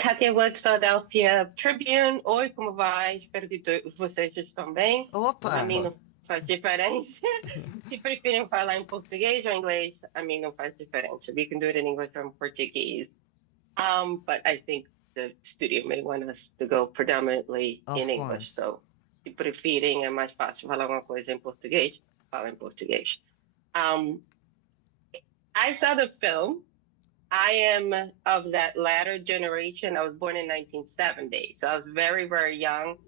Kathia Woods, Philadelphia Tribune. Oi, como vai? Espero que vocês estão bem. A Opa! mim não faz diferença. Se preferem falar em português ou inglês, a mim não faz diferença. We can do it in English or in Portuguese. But I think the studio may want us to go predominantly in Of English. course. So, se preferem, é mais fácil falar uma coisa em português, fala em português. Um, I saw the film. I am of that latter generation. I was born in 1970, so I was very, very young.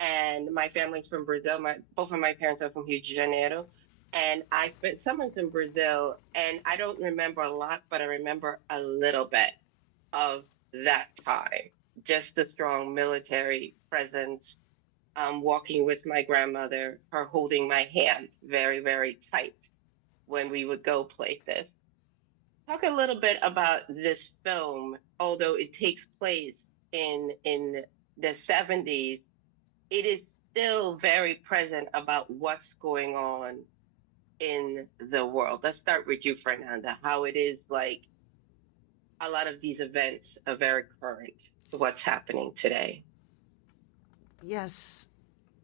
And my family's from Brazil. Both of my parents are from Rio de Janeiro. And I spent summers in Brazil, and I don't remember a lot, but I remember a little bit of that time. Just the strong military presence, walking with my grandmother, her holding my hand very, very tight when we would go places. Talk a little bit about this film, although it takes place in the 70s, it is still very present about what's going on in the world. Let's start with you, Fernanda, how it is like a lot of these events are very current to what's happening today. Yes,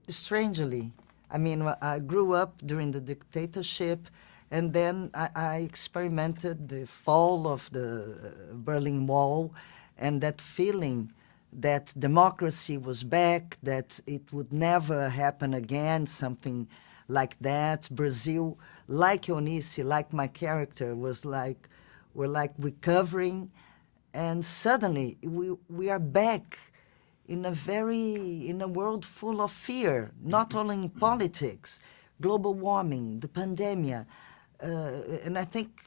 strangely. I mean, I grew up during the dictatorship, and then I experimented the fall of the Berlin Wall and that feeling that democracy was back, that it would never happen again, something like that. Brazil, like Eunice, like my character, we're like recovering, and suddenly we are back in a world full of fear, not only in politics, global warming, the pandemic, and I think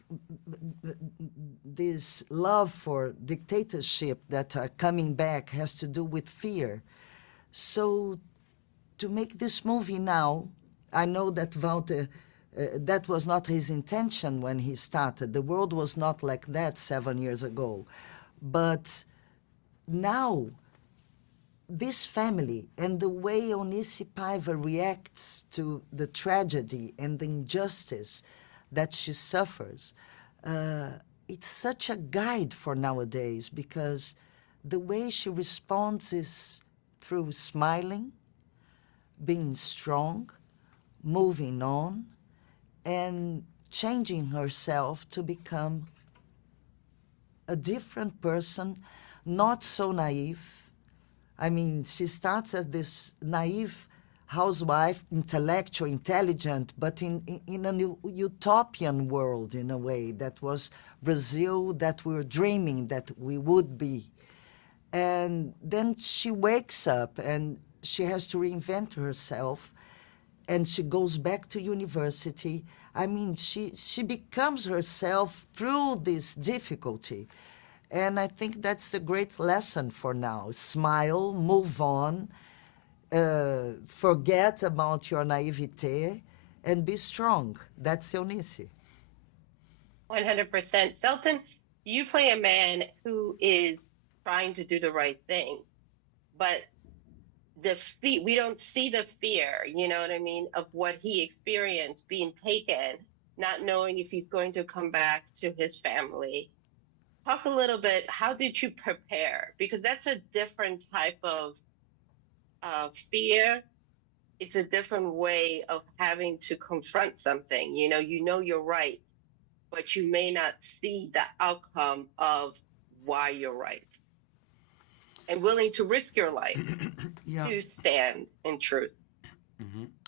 this love for dictatorship that are coming back has to do with fear. So to make this movie now, I know that Walter, that was not his intention when he started. The world was not like that 7 years ago. But now, this family and the way Eunice Paiva reacts to the tragedy and the injustice that she suffers, it's such a guide for nowadays, because the way she responds is through smiling, being strong, moving on, and changing herself to become a different person, not so naive. I mean, she starts as this naive housewife, intellectual, intelligent, but in a utopian world, in a way, that was Brazil that we were dreaming that we would be. And then she wakes up and she has to reinvent herself, and she goes back to university. I mean, she becomes herself through this difficulty. And I think that's a great lesson for now. Smile, move on, forget about your naivete, and be strong. That's Eunice. 100%. Selton, you play a man who is trying to do the right thing, but we don't see the fear, you know what I mean, of what he experienced being taken, not knowing if he's going to come back to his family. Talk a little bit, how did you prepare? Because that's a different type of fear. It's a different way of having to confront something. You know you're right, but you may not see the outcome of why you're right, and willing to risk your life Yeah. to stand in truth.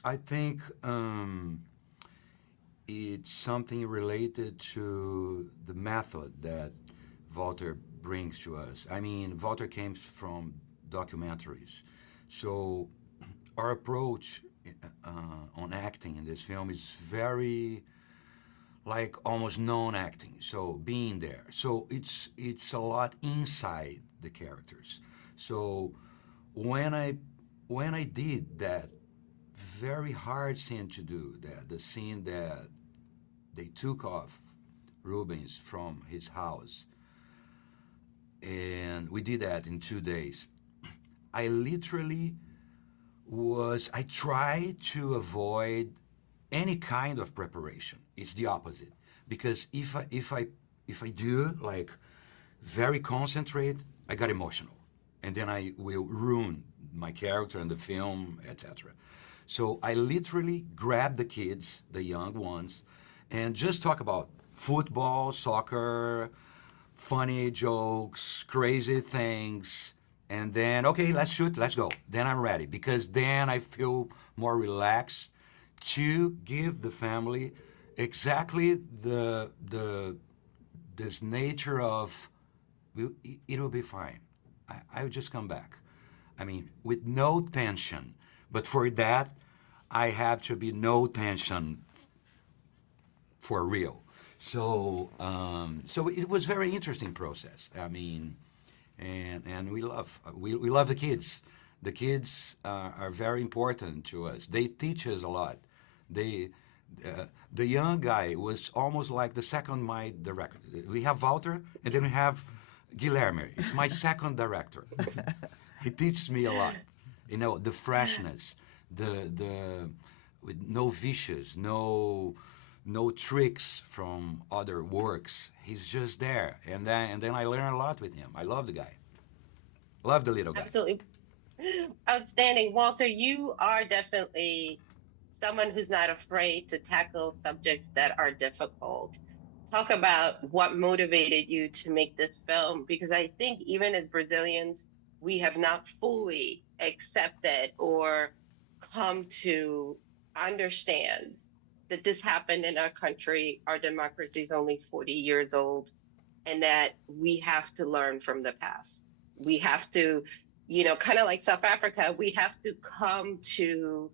I think it's something related to the method that Walter brings to us. I mean, Walter came from documentaries. So our approach on acting in this film is very like almost non-acting, so being there. So it's a lot inside the characters. So when I did that very hard scene to do, that the scene that they took off Rubens from his house, and we did that in 2 days. I literally I tried to avoid any kind of preparation. It's the opposite, because if I do like very concentrate, I got emotional, and then I will ruin my character in the film, etc. So I literally grabbed the kids, the young ones, and just talk about football, soccer, funny jokes, crazy things, and then okay, let's shoot, let's go. Then I'm ready because then I feel more relaxed to give the family exactly the this nature of it'll be fine. I'll just come back. I mean, with no tension. But for that, I have to be no tension for real. So it was very interesting process. I mean, and we love the kids. The kids are very important to us. They teach us a lot. They the young guy was almost like the second my director. We have Walter, and then we have Guilherme. It's my second director. He teaches me a lot. You know, the freshness, the with no vicious, no tricks from other works. He's just there, and then I learn a lot with him. I love the guy. Love the little guy. Absolutely outstanding. Walter, you are definitely someone who's not afraid to tackle subjects that are difficult. Talk about what motivated you to make this film, because I think even as Brazilians, we have not fully accepted or come to understand that this happened in our country. Our democracy is only 40 years old, and that we have to learn from the past. We have to, kind of like South Africa, we have to come to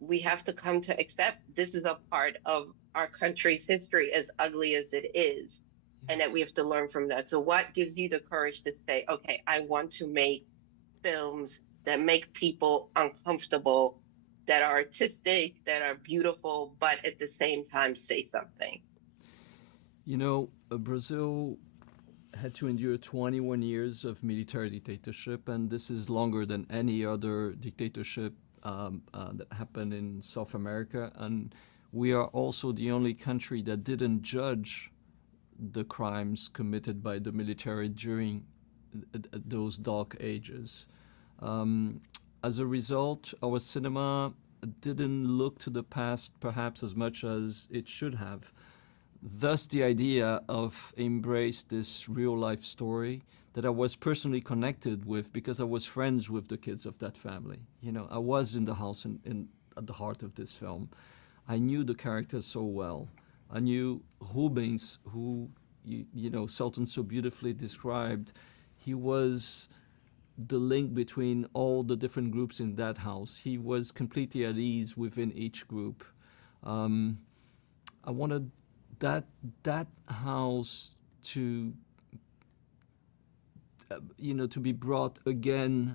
we have to come to accept this is a part of our country's history, as ugly as it is, and that we have to learn from that. So, what gives you the courage to say, okay, I want to make films that make people uncomfortable, that are artistic, that are beautiful, but at the same time say something? Brazil had to endure 21 years of military dictatorship, and this is longer than any other dictatorship that happened in South America. And we are also the only country that didn't judge the crimes committed by the military during those dark ages. As a result, our cinema didn't look to the past perhaps as much as it should have. Thus, the idea of embrace this real-life story that I was personally connected with because I was friends with the kids of that family. I was in the house at the heart of this film. I knew the characters so well. I knew Rubens, who, Selton so beautifully described. He was the link between all the different groups in that house. He was completely at ease within each group. I wanted that house to to be brought again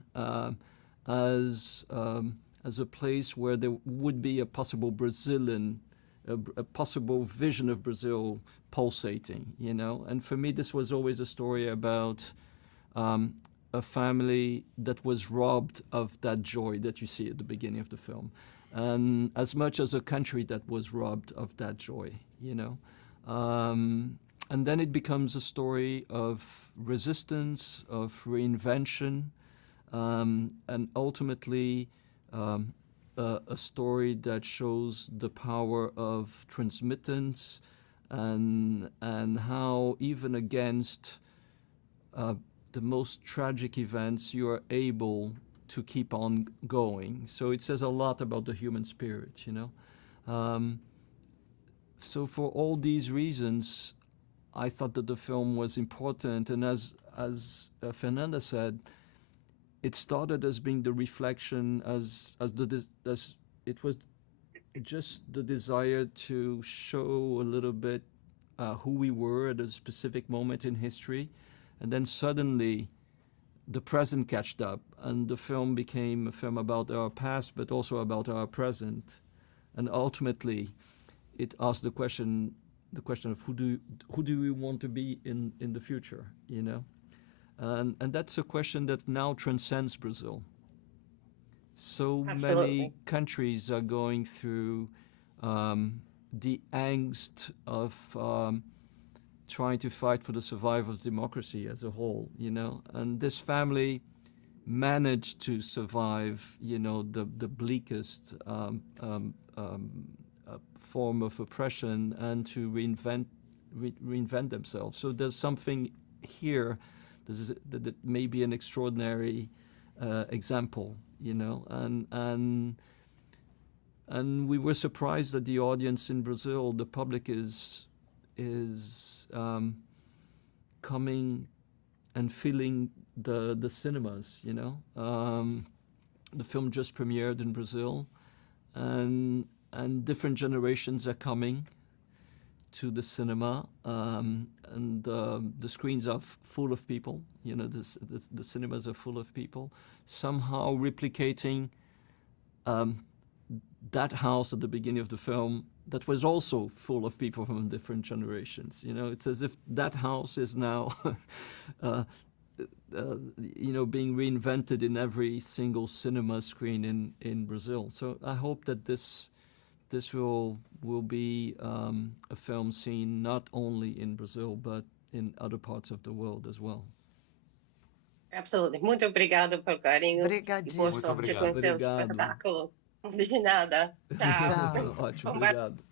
as a place where there would be a possible a possible vision of Brazil pulsating, And for me, this was always a story about a family that was robbed of that joy that you see at the beginning of the film, and as much as a country that was robbed of that joy, And then it becomes a story of resistance, of reinvention, and ultimately a story that shows the power of transmittance and how even against the most tragic events you are able to keep on going. So it says a lot about the human spirit, So for all these reasons, I thought that the film was important, and as Fernanda said, it started as being the reflection, as it was just the desire to show a little bit who we were at a specific moment in history, and then suddenly the present catched up, and the film became a film about our past, but also about our present, and ultimately, it asked the question of who do we want to be in the future, and that's a question that now transcends Brazil. So Absolutely. many countries are going through the angst of trying to fight for the survival of democracy as a whole, you know. And this family managed to survive, you know, the bleakest form of oppression and to reinvent themselves. So there's something here that may be an extraordinary example, you know, and we were surprised that the audience in Brazil, the public is coming and filling the cinemas, you know. The film just premiered in Brazil, and different generations are coming to the cinema, and the screens are full of people. You know, the cinemas are full of people, somehow replicating that house at the beginning of the film that was also full of people from different generations. You know, it's as if that house is now, you know, being reinvented in every single cinema screen in Brazil. So I hope that this will be a film seen not only in Brazil but in other parts of the world as well. Absolutely. Muito obrigado pelo carinho. Obrigadíssimo. E boa sorte com o seu Obrigado. espetáculo. De nada. Tchau. Tchau. Ótimo, obrigado.